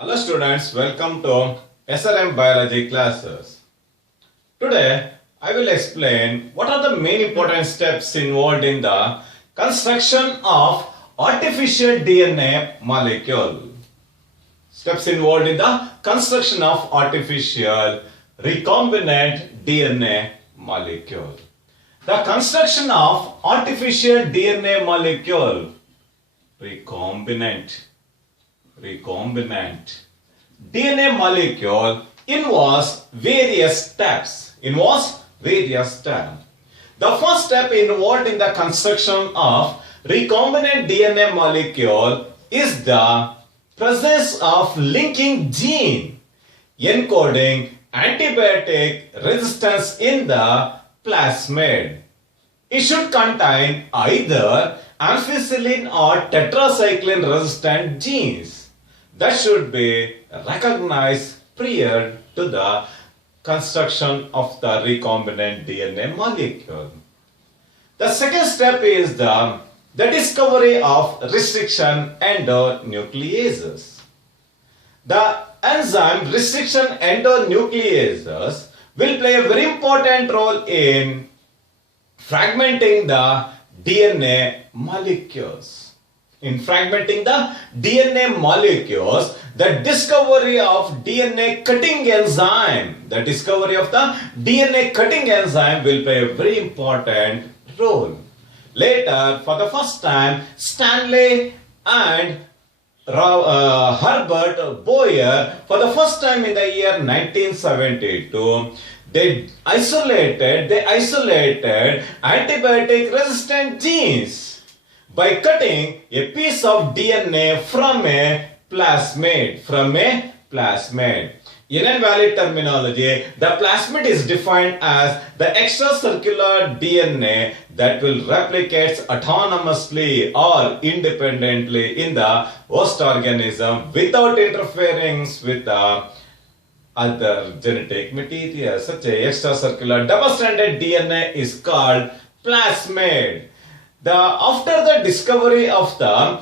Hello students, welcome to SRM Biology classes. Today, I will explain what are the main important steps involved in the construction of artificial DNA molecule. Steps involved in the construction of artificial recombinant DNA molecule. The construction of artificial DNA molecule, recombinant DNA molecule involves various steps. The first step involved in the construction of recombinant DNA molecule is the presence of linking gene encoding antibiotic resistance in the plasmid. It should contain either ampicillin or tetracycline resistant genes that should be recognized prior to the construction of the recombinant DNA molecule. The second step is the discovery of restriction endonucleases. The enzyme restriction endonucleases will play a very important role in fragmenting the DNA molecules. In fragmenting the DNA molecules, the discovery of DNA cutting enzyme, will play a very important role. Later, for the first time, Stanley and Herbert Boyer, for the first time in the year 1972, they isolated antibiotic resistant genes by cutting a piece of DNA from a plasmid. In invalid terminology, the plasmid is defined as the extracellular DNA that will replicate autonomously or independently in the host organism without interfering with the other genetic material. Such a extracellular double-stranded DNA is called plasmid. After the discovery of the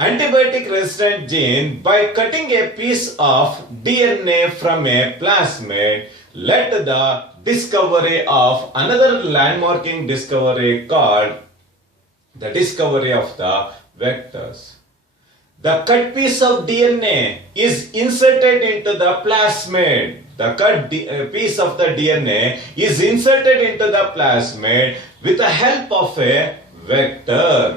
antibiotic resistant gene by cutting a piece of DNA from a plasmid led to the discovery of another landmarking discovery called the discovery of the vectors. The cut piece of DNA is inserted into the plasmid. The cut piece of the DNA is inserted into the plasmid with the help of a vector.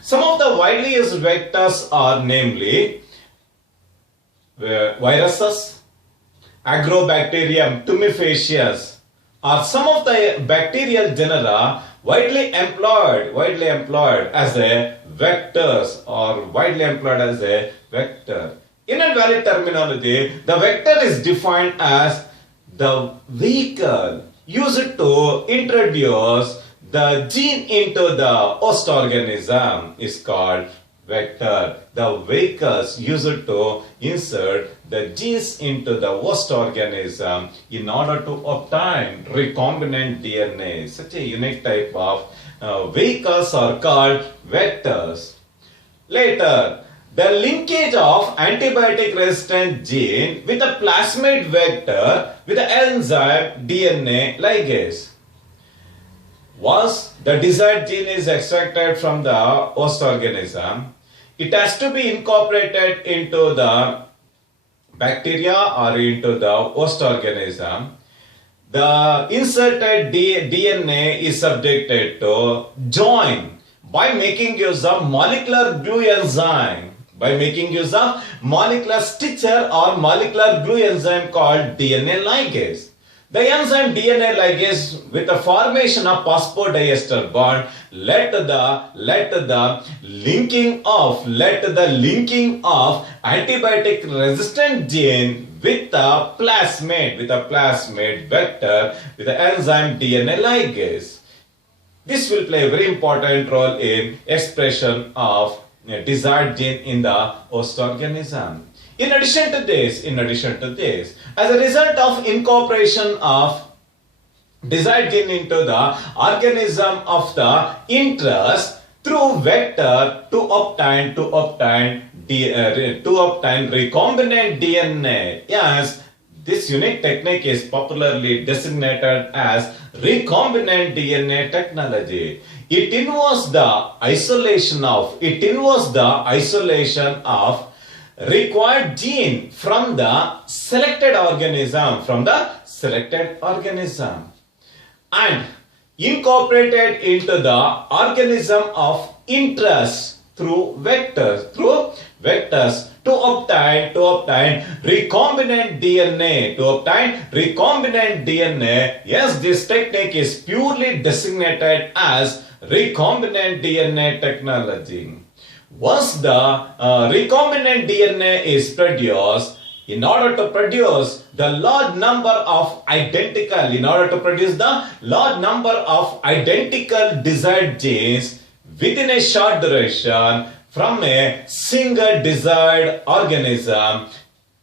Some of the widely used vectors are namely viruses, Agrobacterium tumefacius, are some of the bacterial genera widely employed as a vectors or widely employed as a vector. In invalid terminology, the vector is defined as the vehicle used to introduce the gene into the host organism is called vector. The vehicles used to insert the genes into the host organism in order to obtain recombinant DNA. Such a unique type of vehicles are called vectors. Later, the linkage of antibiotic resistant gene with a plasmid vector with the enzyme DNA ligase. Once the desired gene is extracted from the host organism, it has to be incorporated into the bacteria or into the host organism. The inserted DNA is subjected to join by making use of molecular glue enzyme, by making use of molecular stitcher or molecular glue enzyme called DNA ligase. The enzyme DNA ligase with the formation of phosphodiester bond led to the linking of antibiotic resistant gene with a plasmid vector with the enzyme DNA ligase. This will play a very important role in expression of desired gene in the host organism. In addition to this, as a result of incorporation of desired gene into the organism of the interest through vector to obtain to obtain recombinant DNA. Yes, this unique technique is popularly designated as recombinant DNA technology. It involves the isolation of required gene from the selected organism, and incorporated into the organism of interest through vectors to obtain recombinant DNA. Yes, this technique is purely designated as recombinant DNA technology. Once the recombinant DNA is produced, in order to produce the large number of identical desired genes within a short duration from a single desired organism,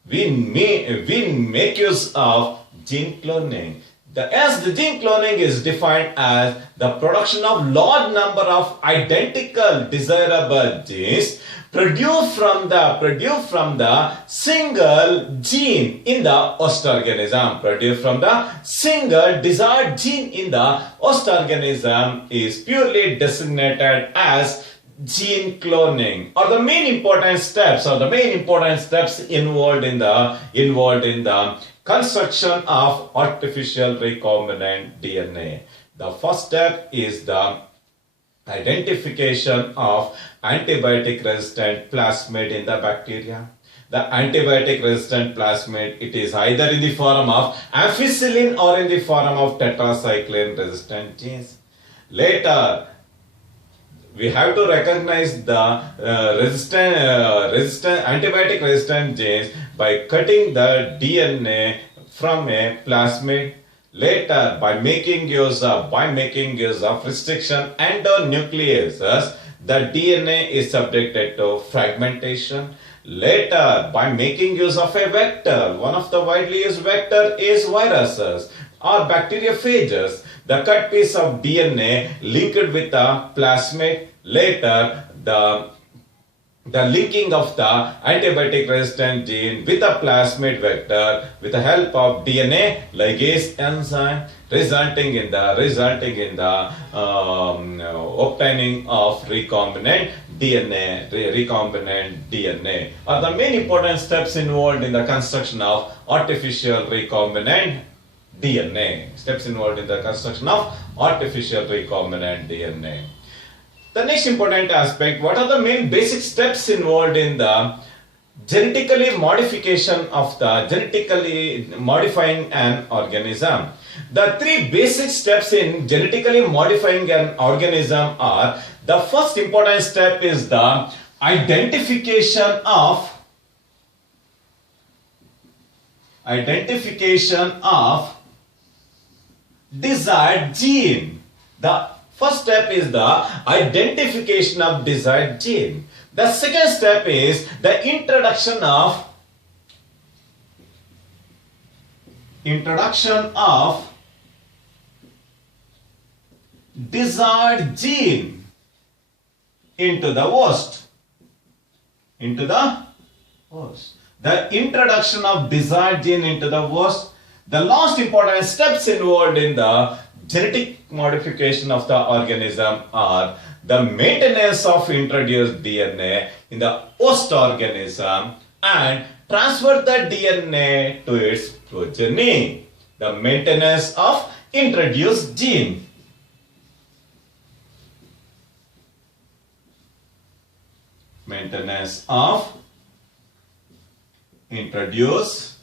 we make use of gene cloning. The gene cloning is defined as the production of large number of identical desirable genes produced from the single gene in the host organism. Produced from the single desired gene in the host organism is purely designated as gene cloning, or the main important steps involved in the construction of artificial recombinant DNA. The first step is the identification of antibiotic resistant plasmid in the bacteria. The antibiotic resistant plasmid, it is either in the form of ampicillin or in the form of tetracycline resistant genes. Later, we have to recognize the antibiotic resistant genes by cutting the DNA from a plasmid. Later, by making use of restriction endonucleases, the DNA is subjected to fragmentation. Later, by making use of a vector, one of the widely used vector is viruses or bacteriophages. The cut piece of DNA linked with the plasmid. Later, the linking of the antibiotic resistant gene with a plasmid vector with the help of DNA ligase enzyme, resulting in the obtaining of recombinant DNA are the main important steps involved in the construction of artificial recombinant DNA. The next important aspect, what are the main basic steps involved in the genetically modifying an organism? The three basic steps in genetically modifying an organism are: the first important step is the identification of desired gene. The first step is the identification of desired gene. The second step is the introduction of desired gene into the host. The introduction of desired gene into the host. The last important steps involved in the genetic modification of the organism are the maintenance of introduced DNA in the host organism and transfer the DNA to its progeny. The maintenance of introduced gene. Maintenance of introduced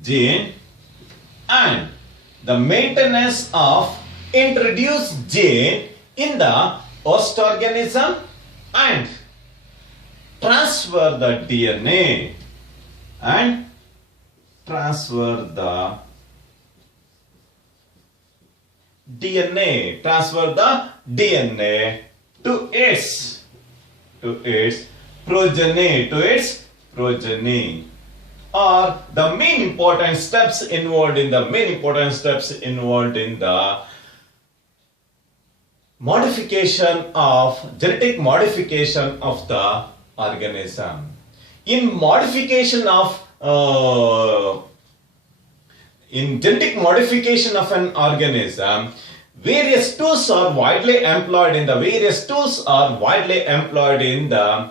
gene and the maintenance of introduced gene in the host organism and transfer the DNA to its progeny. Are the main important steps involved in the genetic modification of the organism. In modification of in genetic modification of an organism, various tools are widely employed in the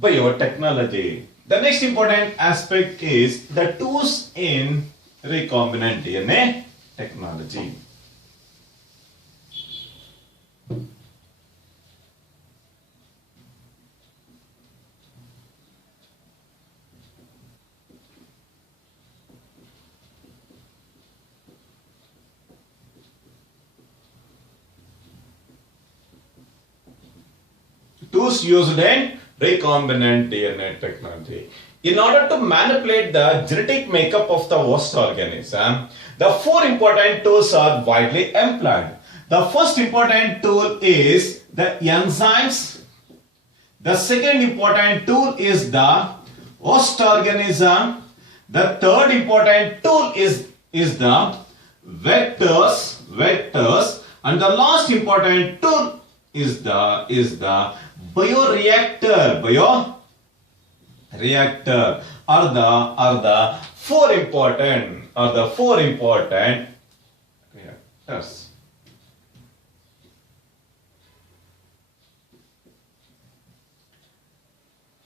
biotechnology. The next important aspect is the tools in recombinant DNA technology. Tools used in recombinant DNA technology. In order to manipulate the genetic makeup of the host organism, the four important tools are widely employed. The first important tool is the enzymes. The second important tool is the host organism. The third important tool is the vectors, and the last important tool is the bioreactor. Bioreactor are the four important reactors.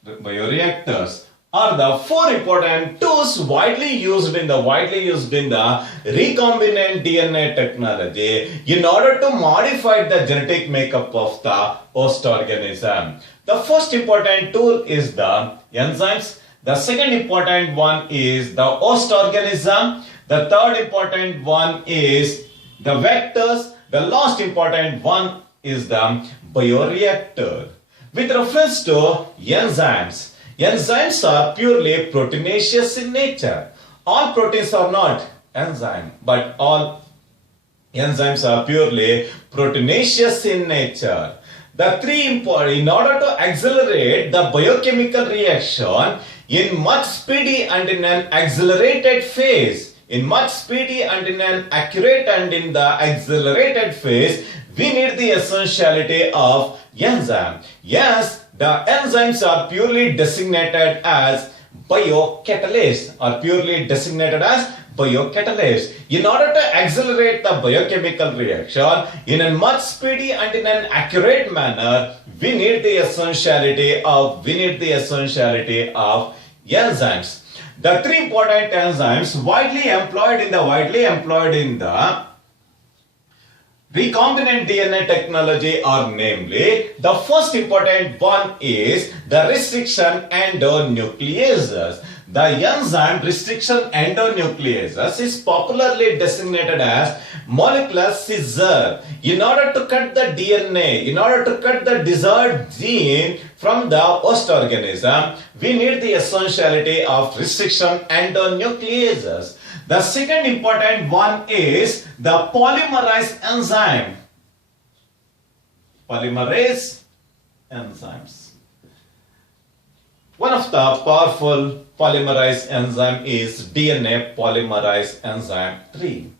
The bioreactors are the four important tools widely used in the recombinant DNA technology in order to modify the genetic makeup of the host organism. The first important tool is the enzymes. The second important one is the host organism. The third important one is the vectors. The last important one is the bioreactor. With reference to enzymes, enzymes are purely proteinaceous in nature. All proteins are not enzyme, but all enzymes are purely proteinaceous in nature. In order to accelerate the biochemical reaction in much speedy and in an accelerated phase, in much speedy and in an accurate and in the accelerated phase, we need the essentiality of enzyme. Yes, the enzymes are purely designated as biocatalysts, In order to accelerate the biochemical reaction in a much speedy and in an accurate manner, we need the essentiality of enzymes. The three important enzymes widely employed in the recombinant DNA technology are namely, the first important one is the restriction endonucleases. The enzyme restriction endonucleases is popularly designated as molecular scissor. In order to cut the DNA, in order to cut the desired gene from the host organism, we need the essentiality of restriction endonucleases. The second important one is the polymerase enzyme. Polymerase enzymes. One of the powerful polymerase enzyme is DNA polymerase enzyme 3.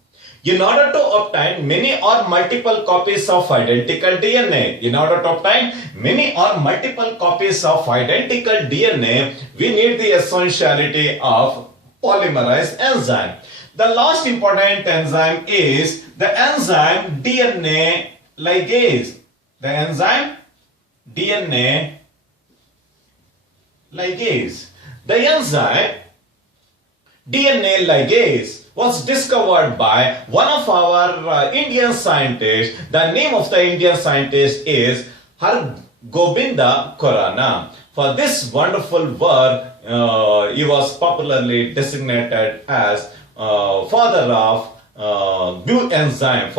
In order to obtain many or multiple copies of identical DNA, we need the essentiality of polymerase enzyme. The last important enzyme is the enzyme DNA ligase. The enzyme DNA ligase. The enzyme DNA ligase was discovered by one of our Indian scientists. The name of the Indian scientist is Hargobinda Khurana. For this wonderful work, he was popularly designated as father of glue enzyme.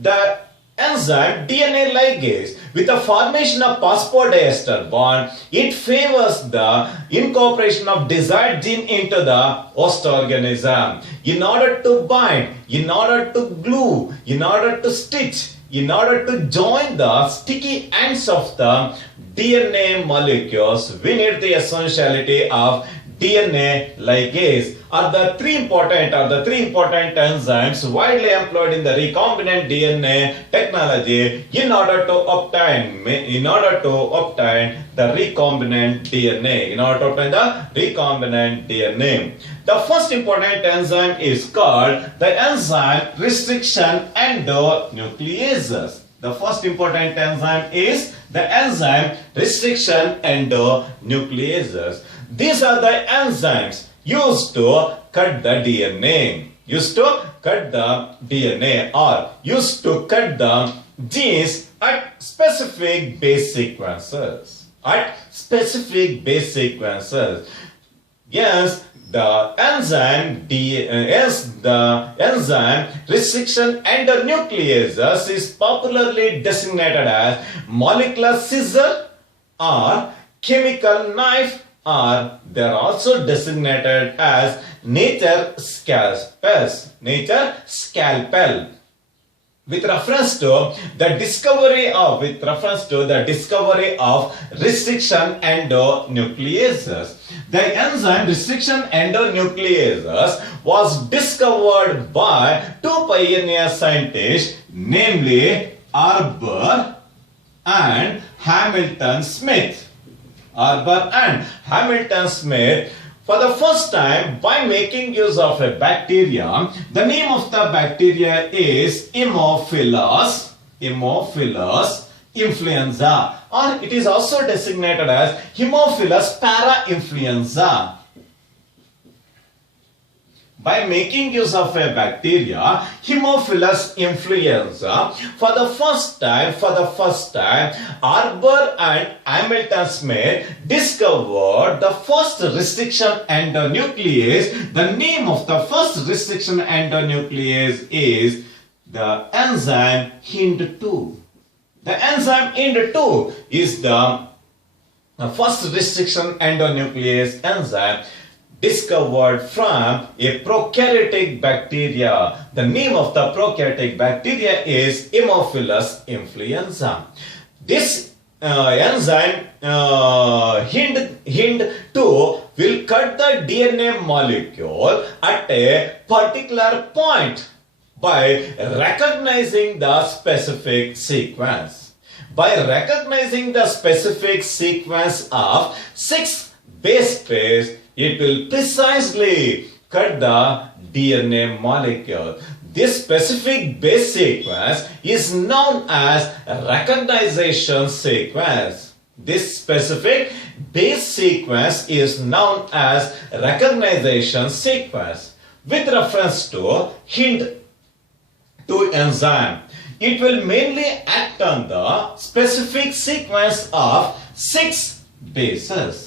The enzyme DNA ligase, with the formation of phosphodiester bond, it favors the incorporation of desired gene into the host organism. In order to bind, in order to glue, in order to stitch, in order to join the sticky ends of the DNA molecules, we need the essentiality of DNA ligase are the three important enzymes widely employed in the recombinant DNA technology in order to obtain the recombinant DNA. The first important enzyme is called the enzyme restriction endonucleases. The first important enzyme is the enzyme restriction endonucleases. These are the enzymes used to cut the DNA. Used to cut the genes at specific base sequences. Yes, the enzyme restriction endonucleases is popularly designated as molecular scissor or chemical knife, or they are also designated as nature scalpel. With reference to the discovery of restriction endonucleases. The enzyme restriction endonucleases was discovered by two pioneer scientists, namely Arbor and Hamilton Smith. For the first time, by making use of a bacteria. The name of the bacteria is Haemophilus influenza, or it is also designated as Haemophilus para-influenza. By making use of a bacteria, Haemophilus influenza, for the first time, Arbor and Hamilton Smith discovered the first restriction endonuclease. The name of the first restriction endonuclease is the enzyme Hind2. The enzyme Hind2 is the first restriction endonuclease enzyme discovered from a prokaryotic bacteria. The name of the prokaryotic bacteria is Haemophilus influenza. This enzyme Hind2 will cut the DNA molecule at a particular point by recognizing the specific sequence. By recognizing the specific sequence of 6 base pairs, it will precisely cut the DNA molecule. This specific base sequence is known as recognition sequence. This specific base sequence is known as recognition sequence. With reference to Hind2 enzyme, it will mainly act on the specific sequence of 6 bases.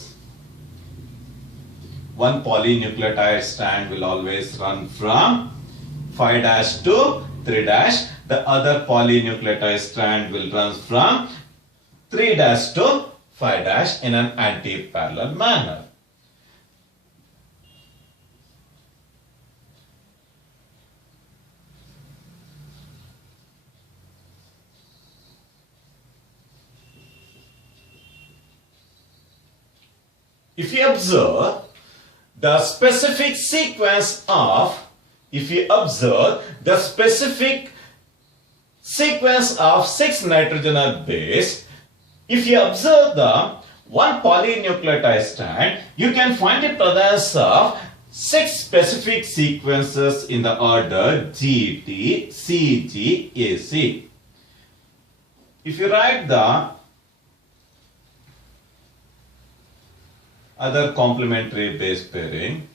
One polynucleotide strand will always run from 5' to 3'. The other polynucleotide strand will run from 3' to 5' in an anti-parallel manner. If you observe the specific sequence of 6 nitrogenous base, if you observe the one polynucleotide strand, you can find the presence of 6 specific sequences in the order G, T, C, G, A, C. If you write the other complementary base pairing,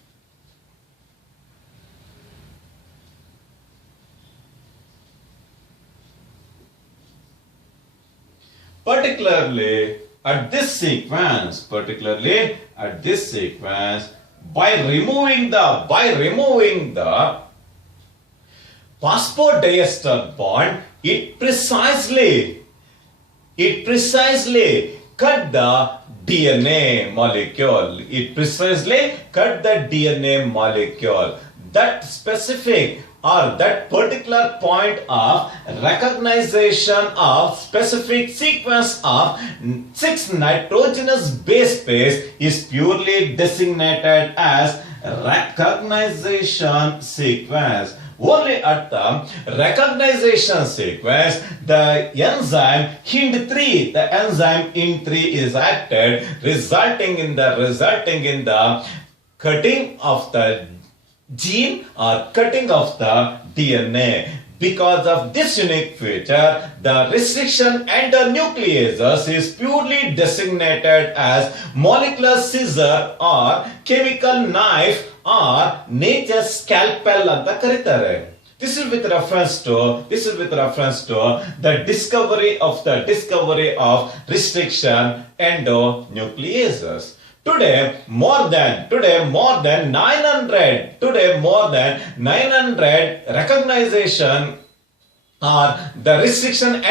particularly at this sequence, by removing the phosphodiester bond, it precisely cut the DNA molecule. That specific or that particular point of recognition of specific sequence of 6 nitrogenous base pairs is purely designated as recognition sequence. Only at the recognition sequence, the enzyme HIND3, the enzyme HIND3 is acted, resulting in the cutting of the gene or cutting of the DNA. Because of this unique feature, the restriction endonucleases is purely designated as molecular scissor or chemical knife or nature's scalpel anta karitare. This is with reference to the discovery of restriction endonucleases. Today more than 900 recognition or the restriction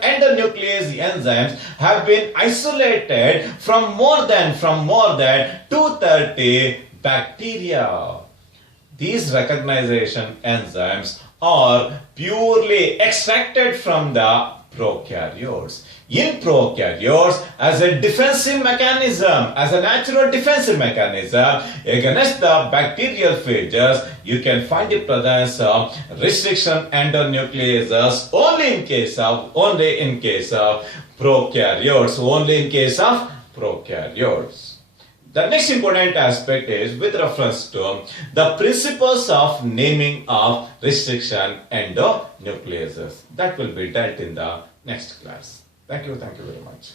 endonuclease enzymes have been isolated from more than 230 bacteria. These recognition enzymes are purely extracted from the prokaryotes. In prokaryotes, as a defensive mechanism, as a natural defensive mechanism against the bacterial phages, you can find the presence of restriction endonucleases only in case of prokaryotes. The next important aspect is with reference to the principles of naming of restriction endonucleases. That will be dealt in the next class. Thank you very much.